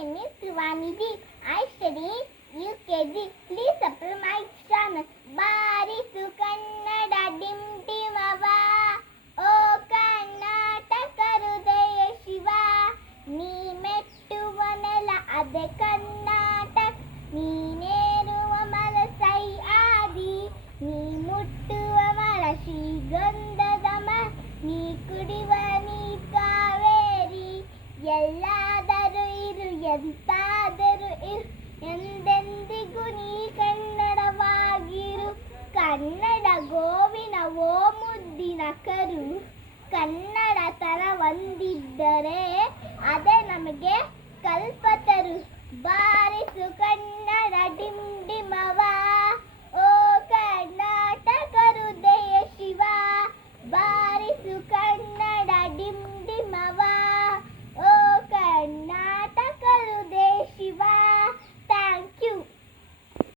name is Shivanidhi. I study UKG. Please subscribe my channel. ಬಾರಿಸು ಕನ್ನಡ ಡಿಮ್ ಡಿಮವ, ಓ ಕರ್ನಾಟಕ ಹೃದಯ ಶಿವ. ನೀ ಮೆಟ್ಟುವ ನೆಲ ಅದೆ ಕರ್ನಾಟಕ, ನೀನೇರುವ ಮರ ಸೈ ಆದಿ. ನೀ ಮುಟ್ಟುವ ಮರ ಶ್ರೀಗಂಧದ ಮರ, ನೀ ಕುಡಿವ ನೀ ಕಾವೇರಿ. ಎಲ್ಲಾದರೂ ಇರು ಎಂತಾದರೂ ಇರು, ಎಂದೆಂದಿಗೂ ನೀ ಕನ್ನಡವಾಗಿರು. ಕನ್ನಡ ಗೋವಿನ ಓ ಮುದ್ದಿನ ಕರು, ಕನ್ನಡ ತರ ಒಂದಿದ್ದರೆ ಅದೇ ನಮ್ಮ